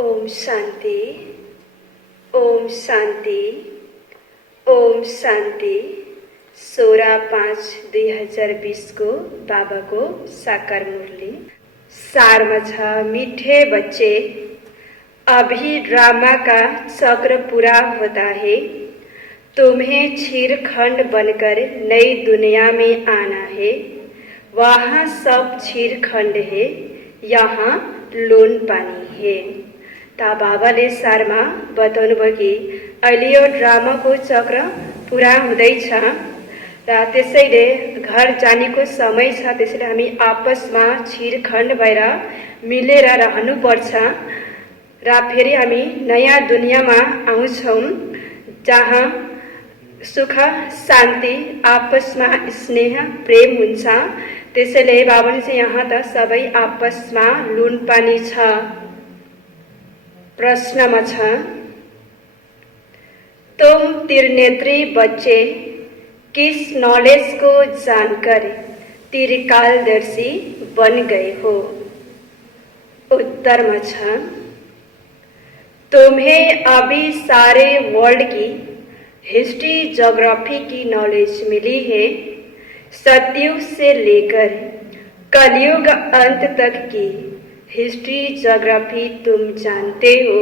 ओम शांति, ओम शांति, ओम शांति। 16/5/2020 को बाबा को साकार मुरली। सार में छ, मीठे बच्चे, अभी ड्रामा का चक्र पूरा होता है। तुम्हें क्षीरखंड बनकर नई दुनिया में आना है। वहाँ सब क्षीरखंड है, यहाँ लोन पानी है। ता बाबाले सारमा बताउनुभयो कि अहिले यो ड्रामाको चक्र पुरा हुँदैछ र त्यसैले घर जानेको समय छ। त्यसैले हामी आपसमा क्षीरखण्ड भएर मिलेर रहनुपर्छ र फेरि हामी नयाँ दुनियाँमा आउँछौँ जहाँ सुख शान्ति आपसमा स्नेह प्रेम हुन्छ। त्यसैले बाबाले चाहिँ यहाँ त सबै आपसमा लुन पानी छ। प्रश्नमा छ, तुम त्रिनेत्री बच्चे किस नॉलेज को जानकर त्रिकालदर्शी बन गए हो? उत्तर में छ, तुम्हें अभी सारे वर्ल्ड की हिस्ट्री ज्योग्राफी की नॉलेज मिली है। सतयुग से लेकर कलयुग अंत तक की हिस्ट्री ज्योग्राफी तुम जानते हो।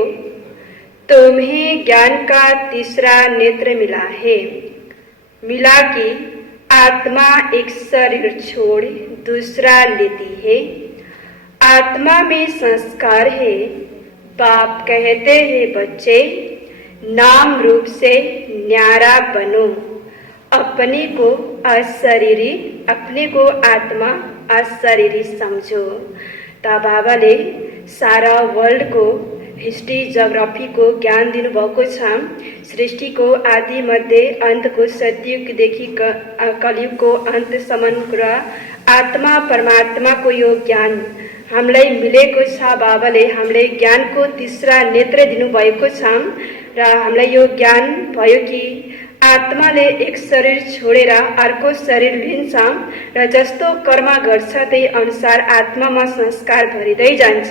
तुम्हें ज्ञान का तीसरा नेत्र मिला है। मिला कि आत्मा एक शरीर छोड़ दूसरा लेती है। आत्मा में संस्कार है। बाप कहते हैं, बच्चे नाम रूप से न्यारा बनो। अपने को अशरीरी, अपने को आत्मा अशरीरी समझो। ता बाबाले सारा वर्ल्ड को हिस्ट्री ज्योग्राफी को ज्ञान दिनुभएको छ। सृष्टिको आदि मध्य अन्तको सतयुगदेखि कलयुगको अन्तसम्म र आत्मा परमात्माको यो ज्ञान हामीलाई मिलेको छ। बाबाले हामीलाई ज्ञानको तीसरा नेत्र दिनुभएको छ र हामीलाई यो ज्ञान भयो कि आत्माले एक शरीर छोडेर अर्को शरीर लिन्छ र जस्तो कर्म गर्छ त्यही अनुसार आत्मामा संस्कार भरिँदै जान्छ।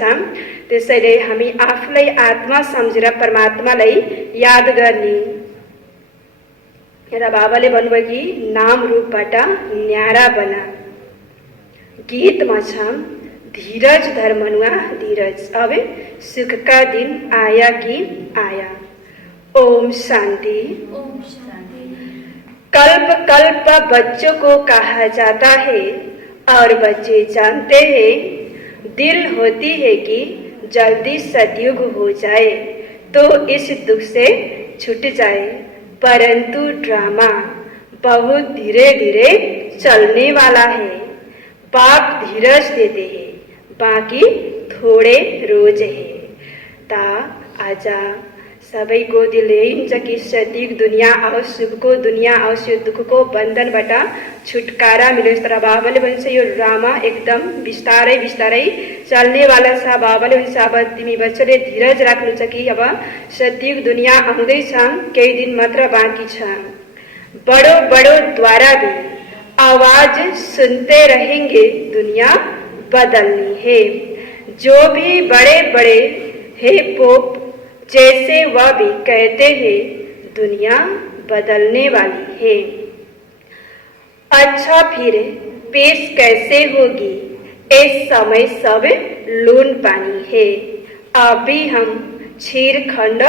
त्यसैले हामी आफूलाई आत्मा सम्झेर परमात्मालाई याद गर्ने। र बाबाले भन्नुभयो कि नाम रूपबाट न्यारा बना। गीतमा छ, धीरज धर्मनुआ धीरज, अब सुख का दिन आया कि आया। ओम शांति। ओम शांति। कल्प कल्प बच्चों को कहा जाता है और बच्चे जानते हैं। दिल होती है कि जल्दी सतयुग हो जाए तो इस दुख से छूट जाए, परंतु ड्रामा बहुत धीरे धीरे चलने वाला है। बाप धीरज देते हैं, बाकी थोड़े रोज है। ता आजा सबैको दिल यही हुन्छ कि सतयुग दुनियाँ आओस्, सुखको दुनियाँ आओस्, यो दुःखको बन्धनबाट छुटकारा मिलोस्। तर बाबाले भन्छ यो ड्रामा एकदम बिस्तारै बिस्तारै चल्नेवाला छ। बाबाले भन्छ अब तिमी बच्चाले धीरज राख्नु छ कि अब सतयुग दुनियाँ आउँदैछ, केही दिन मात्र बाँकी छ। बडो बडो द्वारा भी आवाज सुनते रहेंगे, दुनिया बदलनी है। जो भी बड़े बड़े है पोप जैसे वह भी कहते हैं, दुनिया बदलने वाली है। अच्छा फिर पेश कैसे होगी? इस समय सब लून पानी है। अभी हम क्षीरखंड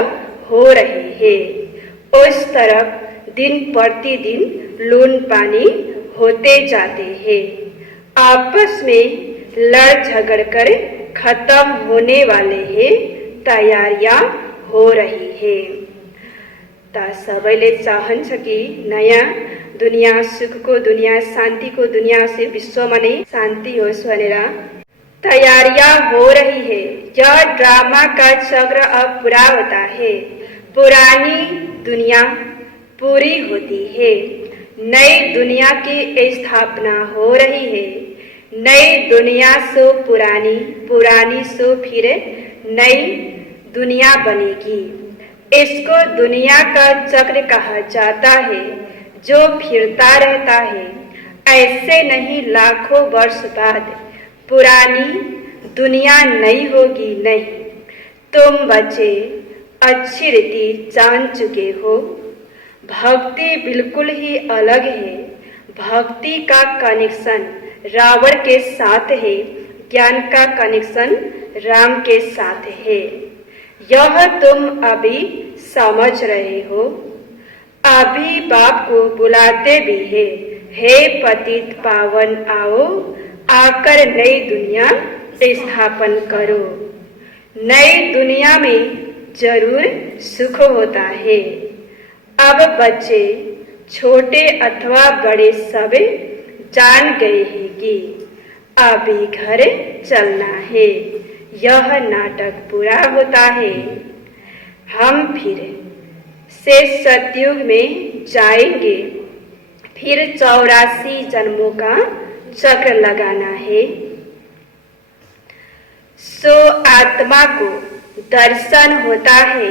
हो रहे हैं। उस तरफ दिन प्रतिदिन लून पानी होते जाते हैं। आपस में लड़ झगड़ कर खत्म होने वाले हैं। तैयारियां हो रही है। ता सबैले चाहन्छ कि नयाँ दुनियाँ, सुखको दुनियाँ, शान्तिको दुनियाँ से विश्वमा नै शान्ति होस् भनेर तैयारियां हो रही है। यह ड्रामा का चक्र अब पूरा होता है। पुरानी दुनिया पूरी होती है, नई दुनिया की स्थापना हो रही है। नई दुनिया सो पुरानी, पुरानी सो फिर नई दुनिया बनेगी। इसको दुनिया का चक्र कहा जाता है, जो फिरता रहता है। ऐसे नहीं लाखों वर्ष बाद पुरानी दुनिया नई होगी, नहीं। तुम बच्चे अच्छी रीति जान चुके हो, भक्ति बिल्कुल ही अलग है। भक्ति का कनेक्शन रावण के साथ है, ज्ञान का कनेक्शन राम के साथ है। यह तुम अभी समझ रहे हो। अभी बाप को बुलाते भी है, हे पतित पावन आओ, आकर नई दुनिया स्थापन करो। नई दुनिया में जरूर सुख होता है। अब बच्चे छोटे अथवा बड़े सब जान गए हैं कि अभी घर चलना है। यह नाटक पूरा होता है। हम फिर से सतयुग में जाएंगे, फिर 84 जन्मों का चक्र लगाना है। सो आत्मा को दर्शन होता है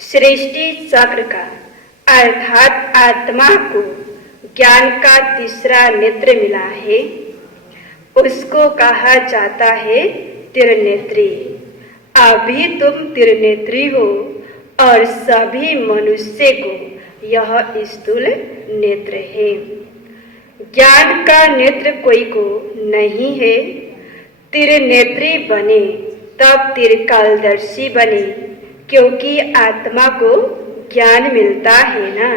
सृष्टि चक्र का, अर्थात आत्मा को ज्ञान का तीसरा नेत्र मिला है। उसको कहा जाता है त्रिनेत्री। अभी तुम त्रिनेत्री हो और सभी मनुष्य को यह स्थूल नेत्र है। ज्ञान का नेत्र कोई को नहीं है। त्रिनेत्री बने तब त्रिकालदर्शी बने, क्योंकि आत्मा को ज्ञान मिलता है ना।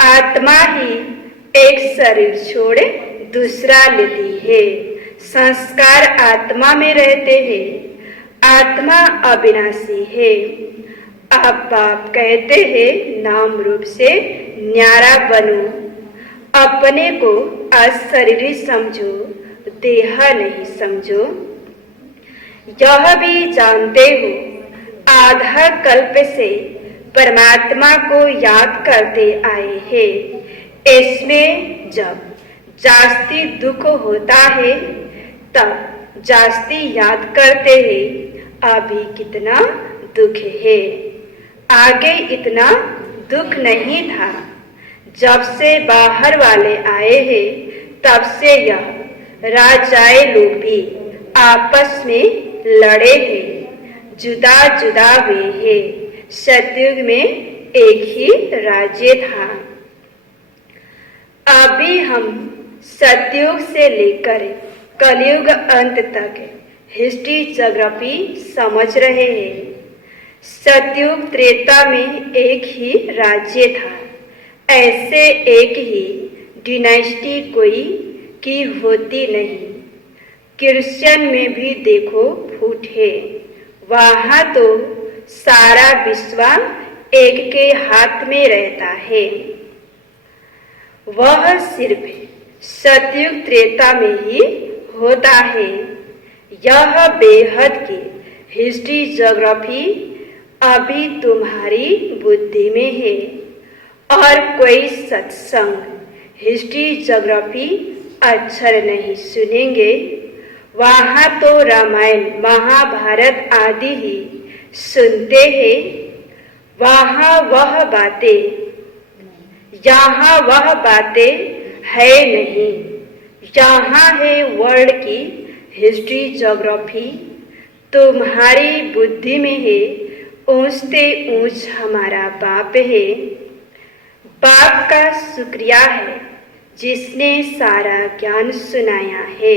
आत्मा ही एक शरीर छोड़ दूसरा लेती है। संस्कार आत्मा में रहते हैं। आत्मा अविनाशी है। आप बाप कहते हैं नाम रूप से न्यारा बनो, अपने को अशरीरी समझो, देह नहीं समझो। यह भी जानते हो आधा कल्प से परमात्मा को याद करते आए हैं। इसमें जब जास्ती दुख होता है तब जास्ती याद करते हैं अभी कितना दुख है। आगे इतना दुख नहीं था। जब से बाहर वाले आए हैं तब से यह राजाए लोग भी आपस में लड़े हैं, जुदा जुदा हुए हैं। सतयुग में एक ही राज्य था। अभी हम सतयुग से लेकर कलयुग अंत तक हिस्ट्री ज्योग्राफी समझ रहे हैं। सतयुग त्रेता में एक ही राज्य था। ऐसे एक ही डिनाइस्टी कोई की होती नहीं। क्रिश्चियन में भी देखो फूट है। वहां तो सारा विश्व एक के हाथ में रहता है। वह सिर्फ सतयुग त्रेता में ही होता है। यह बेहद की हिस्ट्री ज्योग्राफी अभी तुम्हारी बुद्धि में है। और कोई सत्संग हिस्ट्री ज्योग्राफी अक्षर नहीं सुनेंगे। वहां तो रामायण महाभारत आदि ही सुनते हैं। वहां वह बातें, यहाँ वह बातें है नहीं। यहाँ है वर्ल्ड की हिस्ट्री ज्योग्राफी। तुम्हारी बुद्धि में है। ऊंचते ऊंच हमारा बाप है। बाप का शुक्रिया है जिसने सारा ज्ञान सुनाया है।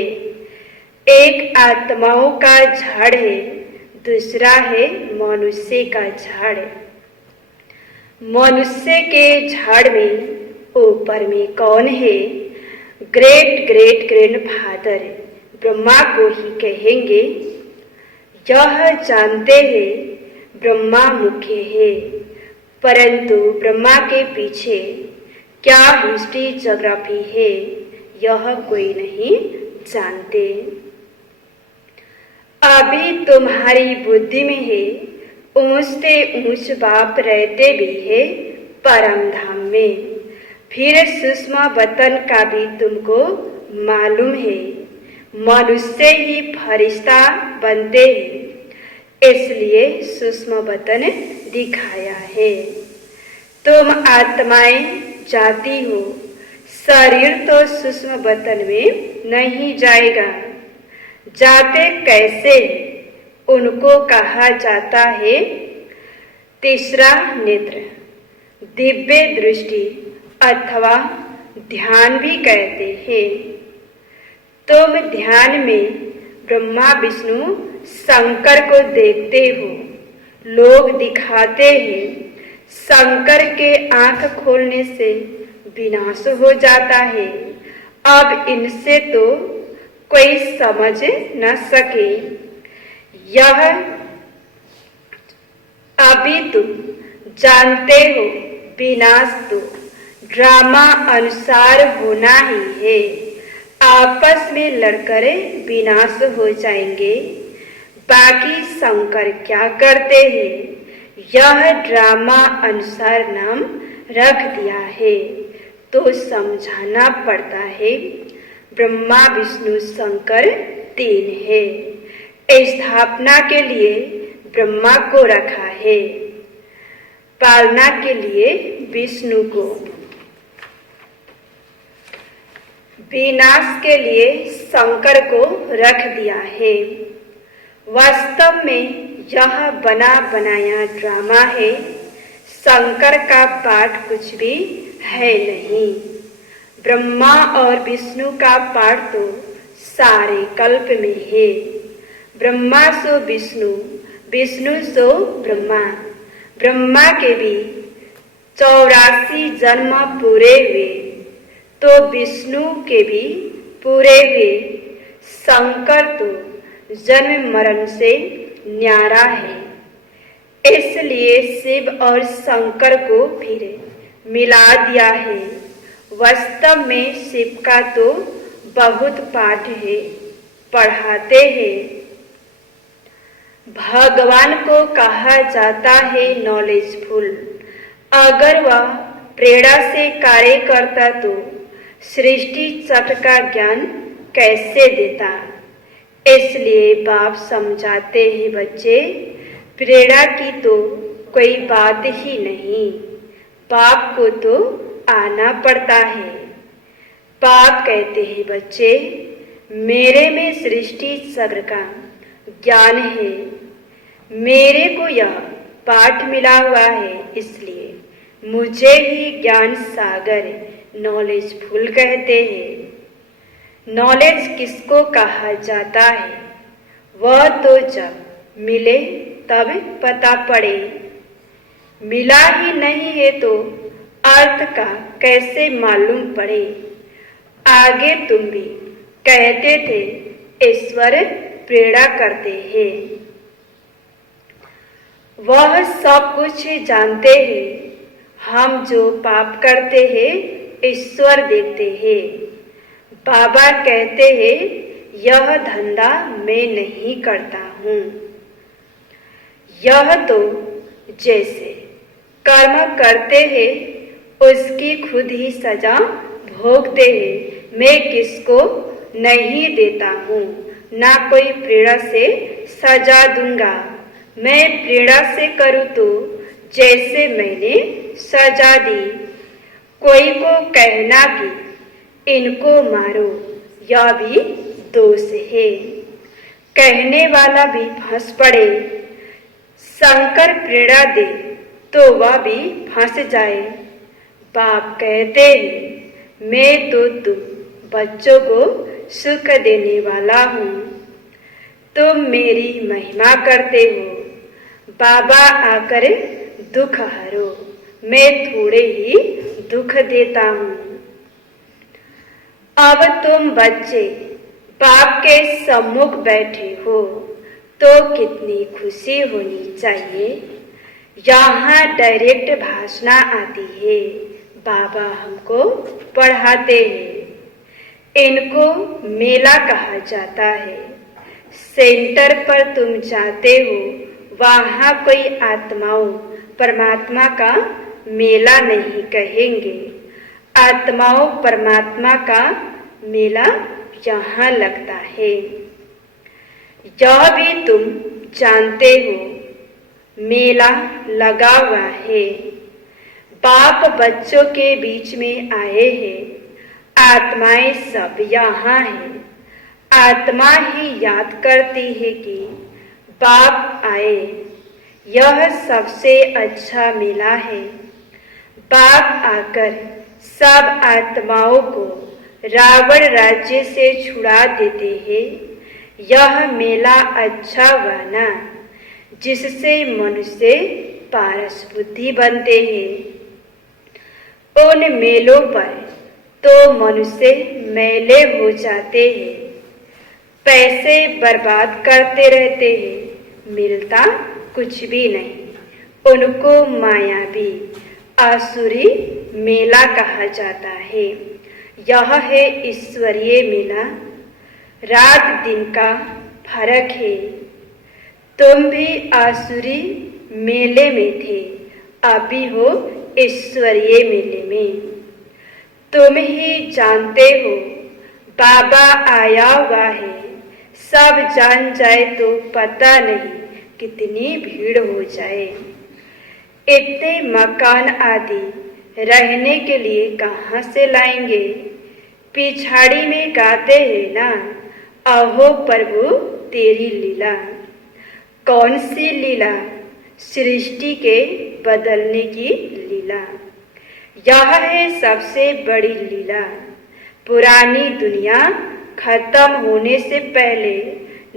एक आत्माओं का झाड़ है, दूसरा है मनुष्य का झाड़। मनुष्य के झाड़ में ऊपर में कौन है? ग्रेट ग्रेट ग्रैंडफादर ब्रह्मा को ही कहेंगे। यह जानते हैं ब्रह्मा मुख्य है, परंतु ब्रह्मा के पीछे क्या हिस्ट्री ज्योग्राफी है यह कोई नहीं जानते। अभी तुम्हारी बुद्धि में है। ऊंचते ऊंच बाप रहते भी है परम धाम में। फिर सूक्ष्म वतन का भी तुमको मालूम है। मनुष्य ही फरिश्ता बनते हैं, इसलिए सूक्ष्म वतन दिखाया है। तुम आत्माएं जाती हो। शरीर तो सूक्ष्म वतन में नहीं जाएगा। जाते कैसे? उनको कहा जाता है तीसरा नेत्र, दिव्य दृष्टि अथवा ध्यान भी कहते हैं। तुम ध्यान में ब्रह्मा विष्णु शंकर को देखते हो। लोग दिखाते हैं शंकर के आंख खोलने से विनाश हो जाता है। अब इनसे तो कोई समझ न सके। यह अभी तुम जानते हो विनाश तो ड्रामा अनुसार होना ही है। आपस में लड़कर विनाश हो जाएंगे। बाकी शंकर क्या करते हैं यह ड्रामा अनुसार नाम रख दिया है तो समझाना पड़ता है। ब्रह्मा विष्णु शंकर तीन है। स्थापना के लिए ब्रह्मा को रखा है, पालना के लिए विष्णु को, विनाश के लिए शंकर को रख दिया है। वास्तव में यह बना बनाया ड्रामा है। शंकर का पाठ कुछ भी है नहीं। ब्रह्मा और विष्णु का पाठ तो सारे कल्प में है। ब्रह्मा सो विष्णु, विष्णु सो ब्रह्मा। ब्रह्मा के भी 84 जन्म पूरे हुए तो विष्णु के भी पूरे हुए। शंकर तो जन्म मरण से न्यारा है, इसलिए शिव और शंकर को फिर मिला दिया है। वास्तव में शिव का तो बहुत पाठ है, पढ़ाते हैं। भगवान को कहा जाता है नॉलेजफुल। अगर वह प्रेरणा से कार्य करता तो सृष्टि चक्र का ज्ञान कैसे देता। इसलिए बाप समझाते हैं बच्चे, प्रेरणा की तो कोई बात ही नहीं। बाप को तो आना पड़ता है। बाप कहते हैं बच्चे, मेरे में सृष्टि चक्र का ज्ञान है। मेरे को यह पाठ मिला हुआ है, इसलिए मुझे ही ज्ञान सागर नॉलेजफुल कहते हैं। नॉलेज किसको कहा जाता है? वह तो जब मिले तब पता पड़े। मिला ही नहीं है तो अर्थ का कैसे मालूम पड़े। आगे तुम भी कहते थे ईश्वर प्रेरणा करते हैं। वह सब कुछ जानते हैं। हम जो पाप करते हैं ईश्वर देखते हैं। बाबा कहते हैं यह धंधा मैं नहीं करता हूँ। यह तो जैसे कर्म करते हैं उसकी खुद ही सजा भोगते हैं। मैं किसको नहीं देता हूँ, ना कोई प्रेरणा से सजा दूंगा। मैं प्रेरणा से करूँ तो जैसे मैंने सजा दी। कोई को कहना कि इनको मारो, यह भी दोष है। कहने वाला भी फंस पड़े। शंकर प्रेरणा दे तो वह भी फंस जाए। बाप कहते हैं मैं तो तुम बच्चों को सुख देने वाला हूँ। तुम मेरी महिमा करते हो। बाबा आकर दुख हरो, मैं थोड़े ही दुख देता हूँ। अब तुम बच्चे बाप के सम्मुख बैठे हो तो कितनी खुशी होनी चाहिए। यहाँ डायरेक्ट भाषण आती है। बाबा हमको पढ़ाते हैं। इनको मेला कहा जाता है। सेंटर पर तुम जाते हो, वहाँ कोई आत्माओं परमात्मा का मेला नहीं कहेंगे। आत्माओं परमात्मा का मेला यहाँ लगता है। यह भी तुम जानते हो मेला लगा हुआ है। बाप बच्चों के बीच में आए हैं। आत्माएं सब यहाँ हैं। आत्मा ही याद करती है कि बाप आए, यह सबसे अच्छा मेला है। बाप आकर सब आत्माओं को रावण राज्य से छुड़ा देते हैं। यह मेला अच्छा बना जिससे मनुष्य पारस बुद्धि बनते हैं। उन मेलों पर तो मनुष्य मैले हो जाते हैं, पैसे बर्बाद करते रहते हैं, मिलता कुछ भी नहीं। उनको मायावी आसुरी मेला कहा जाता है। यह है ईश्वरीय मेला। रात दिन का फर्क है। तुम भी आसुरी मेले में थे, अभी हो ईश्वरीय मेले में। तुम ही जानते हो बाबा आया हुआ है। सब जान जाए तो पता नहीं कितनी भीड़ हो जाए। इतने मकान आदि रहने के लिए कहाँ से लाएंगे? पिछाड़ी में गाते हैं ना, अहो प्रभु तेरी लीला। कौन सी लीला? सृष्टि के बदलने की लीला। यह है सबसे बड़ी लीला। पुरानी दुनिया खत्म होने से पहले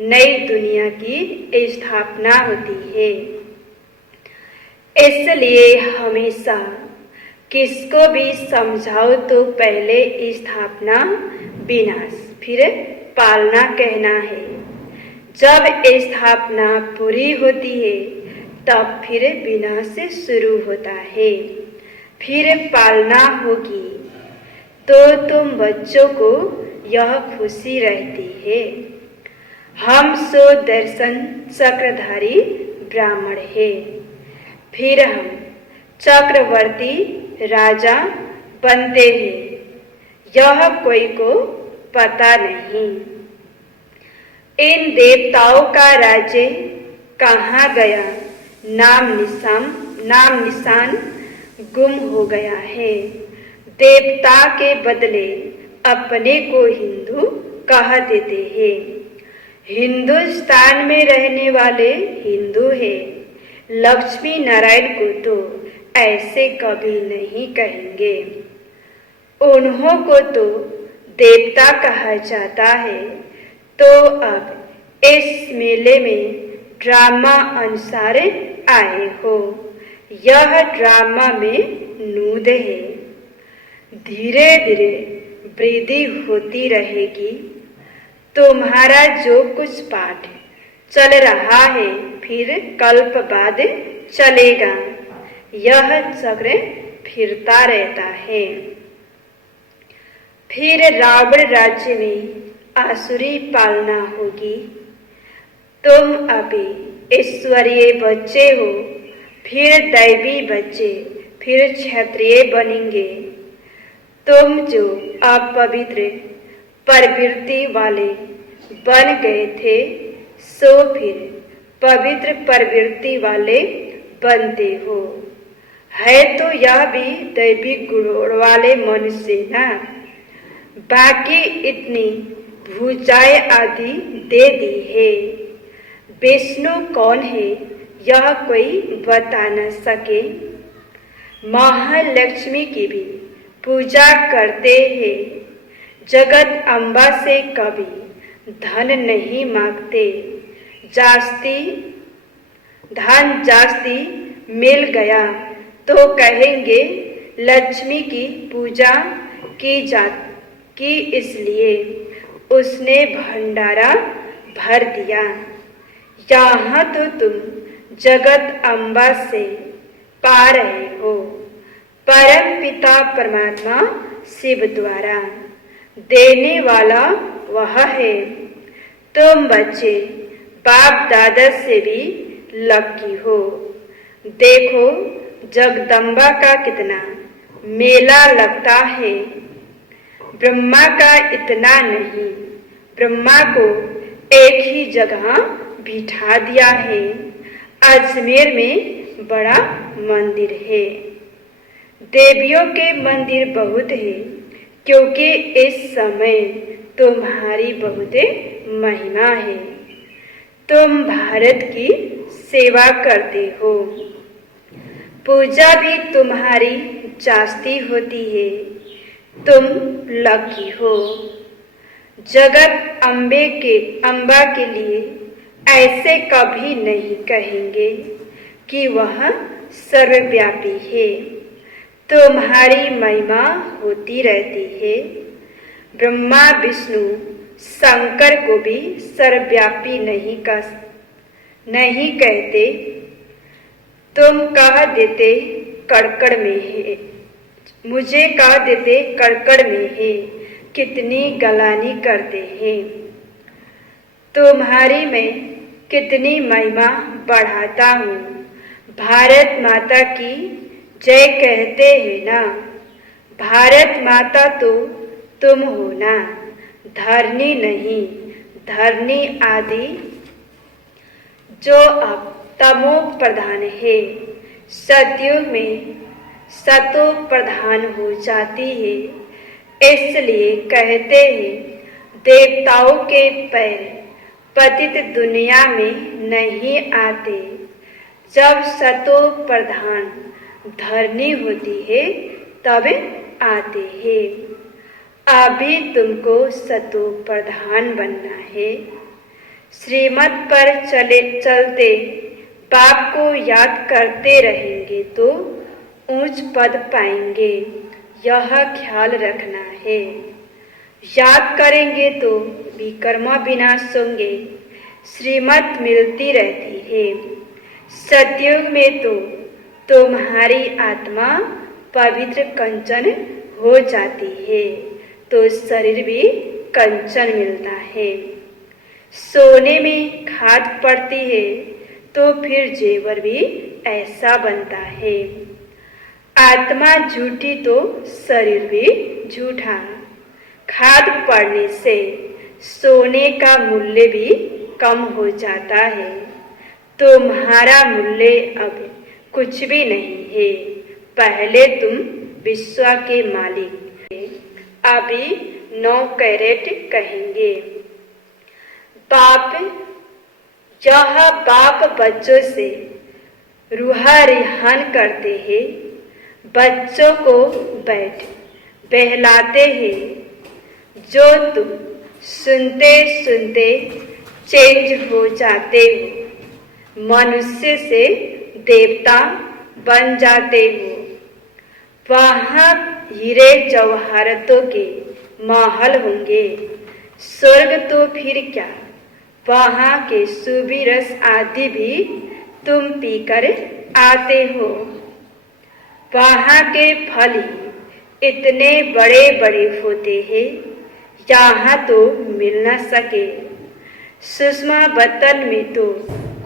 नई दुनिया की स्थापना होती है। इसलिए हमेशा किसको भी समझाओ तो पहले स्थापना विनाश फिर पालना कहना है। जब स्थापना पूरी होती है तब फिर विनाश शुरू होता है, फिर पालना होगी। तो तुम बच्चों को यह खुशी रहती है। हम सो दर्शन चक्रधारी ब्राह्मण है, फिर हम चक्रवर्ती राजा बनते हैं। यह कोई को पता नहीं। इन देवताओं का राज्य कहाँ गया? नाम निशान गुम हो गया है। देवता के बदले अपने को हिंदू कह देते हैं। हिंदुस्तान में रहने वाले हिंदू हैं। लक्ष्मी नारायण को तो ऐसे कभी नहीं कहेंगे। उन्हों को तो देवता कहा जाता है। तो अब इस मेले में ड्रामा अनुसार आए हो। यह ड्रामा में नूद है। धीरे धीरे वृद्धि होती रहेगी। तुम्हारा जो कुछ पाठ चल रहा है फिर कल्प बाद चलेगा। यह चक्र फिरता रहता है। फिर रावण राज्य में आसुरी पालना होगी। तुम अभी ईश्वरीय बच्चे हो, फिर दैवी बच्चे, फिर क्षत्रिय बनेंगे। तुम जो अपवित्र प्रवृत्ति वाले बन गए थे सो फिर पवित्र प्रवृत्ति वाले बनते हो। है तो यह भी दैवी गुण वाले मनुष्य ना। बाकी इतनी भुजाएं आदि दे दी है। विष्णु कौन है यह कोई बता न सके। महालक्ष्मी की भी पूजा करते हैं। जगत अम्बा से कभी धन नहीं मांगते। धन जास्ती मिल गया तो कहेंगे लक्ष्मी की पूजा की इसलिए उसने भंडारा भर दिया। यहाँ तो तुम जगत अम्बा से पा रहे हो, परम पिता परमात्मा शिव द्वारा। देने वाला वह है। तुम बच्चे बाप दादा से भी लकी हो। देखो जगदम्बा का कितना मेला लगता है। ब्रह्मा का इतना नहीं। ब्रह्मा को एक ही जगह बिठा दिया है। अजमेर में बड़ा मंदिर है। देवियों के मंदिर बहुत है, क्योंकि इस समय तुम्हारी बहुत महिमा है। तुम भारत की सेवा करते हो। पूजा भी तुम्हारी जास्ती होती है। तुम लकी हो। जगत अम्बा के लिए ऐसे कभी नहीं कहेंगे कि वह सर्वव्यापी है। तुम्हारी महिमा होती रहती है। ब्रह्मा विष्णु शंकर को भी सर्वव्यापी नहीं कहते। तुम कह देते कड़कड़ में है, मुझे कह देते कड़कड़ में है, कितनी गलानी करते हैं। तुम्हारी मैं कितनी महिमा बढ़ाता हूँ। भारत माता की जय कहते हैं ना। भारत माता तो तुम हो ना, धरनी नहीं। धरनी आदि जो अब तमो प्रधान है, सतयुग में सतो प्रधान हो जाती है। इसलिए कहते हैं देवताओं के पैर पतित दुनिया में नहीं आते। जब सतो प्रधान धरनी होती है तब आते हैं। अभी तुमको सतो प्रधान बनना है। श्रीमत पर चलते बाप को याद करते रहेंगे तो ऊंच पद पाएंगे, यह ख्याल रखना है। याद करेंगे तो विकर्मा विनाश होंगे। श्रीमत मिलती रहती है। सतयुग में तो तुम्हारी आत्मा पवित्र कंचन हो जाती है तो शरीर भी कंचन मिलता है। सोने में खाद पड़ती है तो फिर जेवर भी ऐसा बनता है। आत्मा झूठी तो शरीर भी झूठा। खाद पड़ने से सोने का मूल्य भी कम हो जाता है। तुम्हारा मूल्य अब कुछ भी नहीं है। पहले तुम विश्व के मालिक थे, अभी 9 कैरेट कहेंगे। बाप बच्चों से रूहा रिहान करते हैं। बच्चों को बहलाते हैं। जो तुम सुनते सुनते चेंज हो जाते हो। मनुष्य से देवता बन जाते हो। वहाँ हीरे जवाहरातों के महल होंगे। स्वर्ग तो फिर क्या, वहाँ के सूबी रस आदि भी तुम पीकर आते हो। वहाँ के फल ही इतने बड़े बड़े होते हैं, यहाँ तो मिल न सके। सुषमा वतन में तो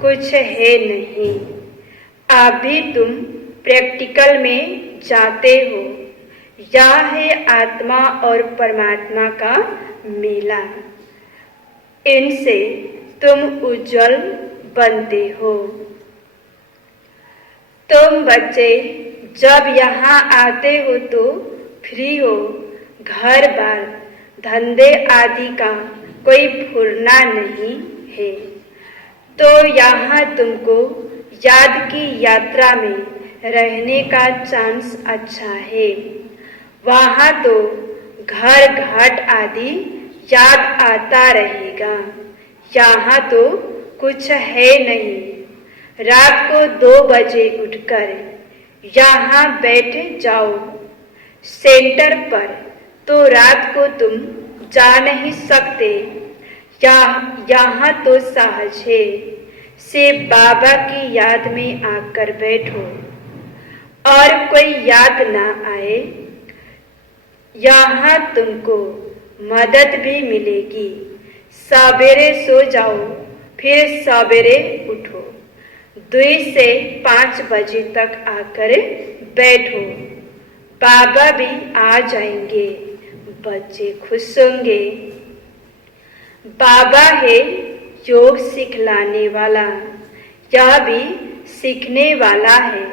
कुछ है नहीं। अभी तुम प्रैक्टिकल में जाते हो। यह है आत्मा और परमात्मा का मेला। इनसे तुम उज्जवल बनते हो। तुम बच्चे जब यहाँ आते हो तो फ्री हो। घर बार धंधे आदि का कोई फुरना नहीं है। तो यहाँ तुमको याद की यात्रा में रहने का चांस अच्छा है। वहाँ तो घर घाट आदि याद आता रहेगा। यहाँ तो कुछ है नहीं। रात को 2 बजे उठकर यहाँ बैठ जाओ सेंटर पर, तो रात को तुम जा नहीं सकते। यहाँ तो सहज है। सिर्फ बाबा की याद में आकर बैठो और कोई याद ना आए। यहाँ तुमको मदद भी मिलेगी। सवेरे सो जाओ, फिर सवेरे उठो। 2 से 5 बजे तक आकर बैठो। बाबा भी आ जाएंगे। बच्चे खुश होंगे। बाबा है योग सिखलाने वाला, यह भी सीखने वाला है।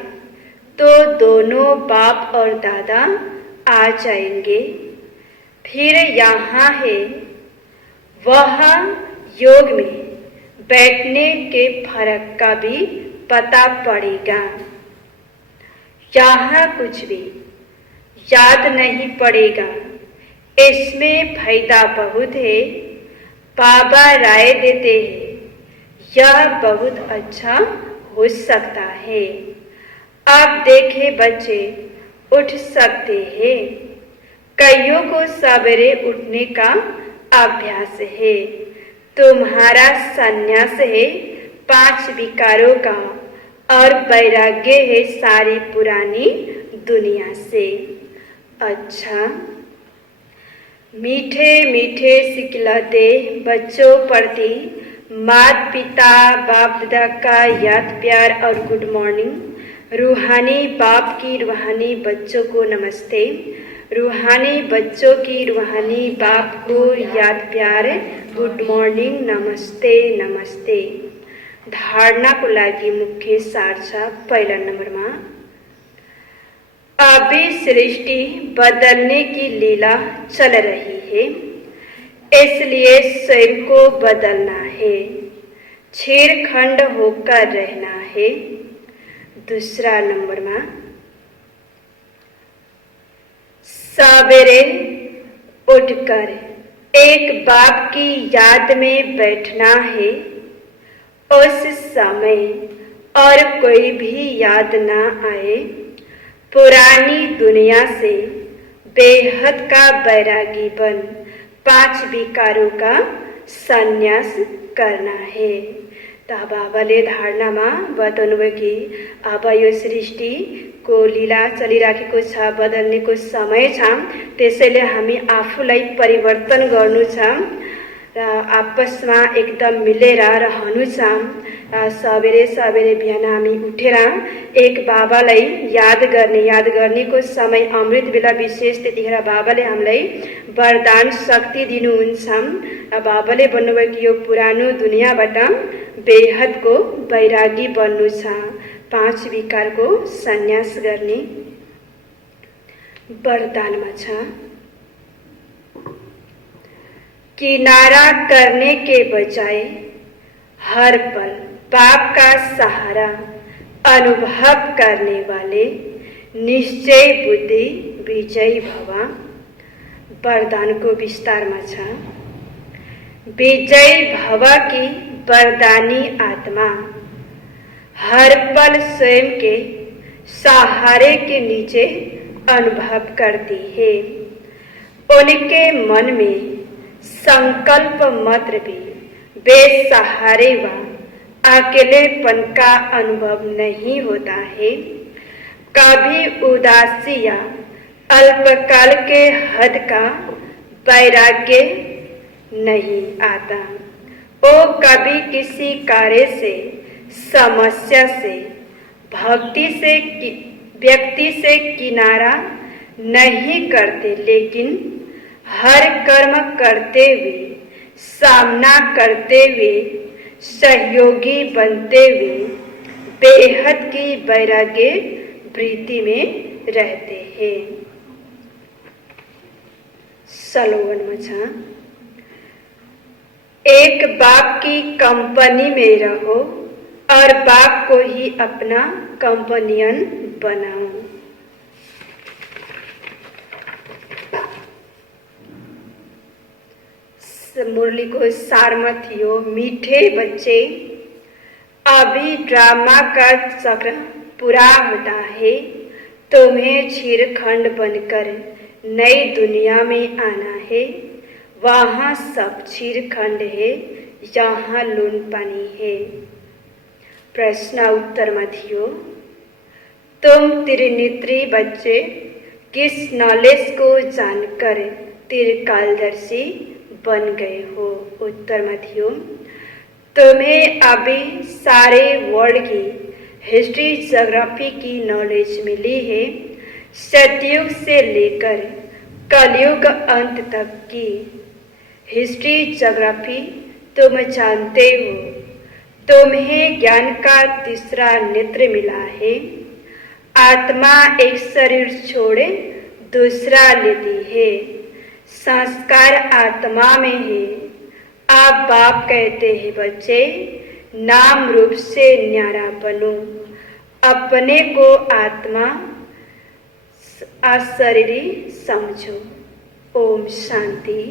तो दोनों बाप और दादा आ जाएंगे। फिर यहाँ है वह योग में बैठने के फर्क का भी पता पड़ेगा। यहाँ कुछ भी याद नहीं पड़ेगा, इसमें फायदा बहुत है। बाबा राय देते हैं, यह बहुत अच्छा हो सकता है। अब देखे बच्चे उठ सकते हैं। कईयों को सवेरे उठने का अभ्यास है। तुम्हारा संन्यास है 5 विकारों का और वैराग्य है सारी पुरानी दुनिया से। अच्छा, मीठे मीठे सिखलाते बच्चों प्रति माता पिता बाप दादा का याद प्यार और गुड मॉर्निंग। रूहानी बाप की रूहानी बच्चों को नमस्ते। रूहानी बच्चों की रूहानी बाप को याद प्यार गुड मॉर्निंग, नमस्ते नमस्ते। धारणा को लागी मुख्य सारछा पहला नंबर में अभी सृष्टि बदलने की लीला चल रही है, इसलिए स्वयं को बदलना है, छेड़खंड होकर रहना है। दूसरा नंबर में सवेरे उठकर एक बाप की याद में बैठना है। उस समय और कोई भी याद ना आए, पुरानी दुनिया से बेहद का बैरागी बन 5 विकारों का संन्यास करना है। बाबाले धारणा में बताउनु कि अब यो सृष्टि को लीला चलिराखेको छ, बदल्नेको समय छ, त्यसैले हामी आफूलाई परिवर्तन गर्नु छ र आपसमा एकदम मिलेर रहनु छ। सवेरे सवेरे बिहान हामी उठेर एक बाबालाई याद गर्नेको समय अमृत बेला विशेष, त्यतिखेर बाबाले हामीलाई वरदान शक्ति दिनुहुन्छ। बाबाले भन्नुभयो कि यो पुरानो दुनियाँबाट बेहदको वैरागी बन्नु छ, 5 विकारको संन्यास गर्ने वरदानमा छ। किनारा करने के बजाय हर पल बाप का सहारा अनुभव करने वाले निश्चय बुद्धि विजयी भवा। वरदान को विस्तार में छ। विजयी भवा की वरदानी आत्मा हर पल स्वयं के सहारे के नीचे अनुभव करती है। उनके मन में संकल्प मात्र भी बेसहारे व अकेलेपन का अनुभव नहीं होता है। कभी उदासी या अल्पकाल के हद का वैराग्य नहीं आता। वो कभी किसी कार्य से, समस्या से, भक्ति से, व्यक्ति से किनारा नहीं करते, लेकिन हर कर्म करते हुए, सामना करते हुए, सहयोगी बनते हुए बेहद की वैराग्य वृत्ति में रहते हैं। सलोवन में छ। एक बाप की कंपनी में रहो और बाप को ही अपना कंपनियन बनाओ। मुरली को सार में थियो, मीठे बच्चे, अभी ड्रामा का चक्र पूरा होता है। तुम्हें छेड़खंड बनकर नई दुनिया में आना है। वहाँ सब छेड़खंड है, यहाँ लून पानी है। प्रश्न उत्तर में थियो, तुम त्रिनेत्री बच्चे किस नॉलेज को जानकर त्रिकालदर्शी बन गए हो। उत्तर में थियो, तुम्हें अभी सारे वर्ल्ड की हिस्ट्री ज्योग्राफी की नॉलेज मिली है। सतयुग से लेकर कलयुग अंत तक की हिस्ट्री ज्योग्राफी तुम जानते हो। तुम्हें ज्ञान का तीसरा नेत्र मिला है। आत्मा एक शरीर छोड़े दूसरा लेती है। संस्कार आत्मा में है। आप बाप कहते हैं बच्चे, नाम रूप से न्यारा बनो, अपने को आत्मा अशरीरी समझो। ओम शांति।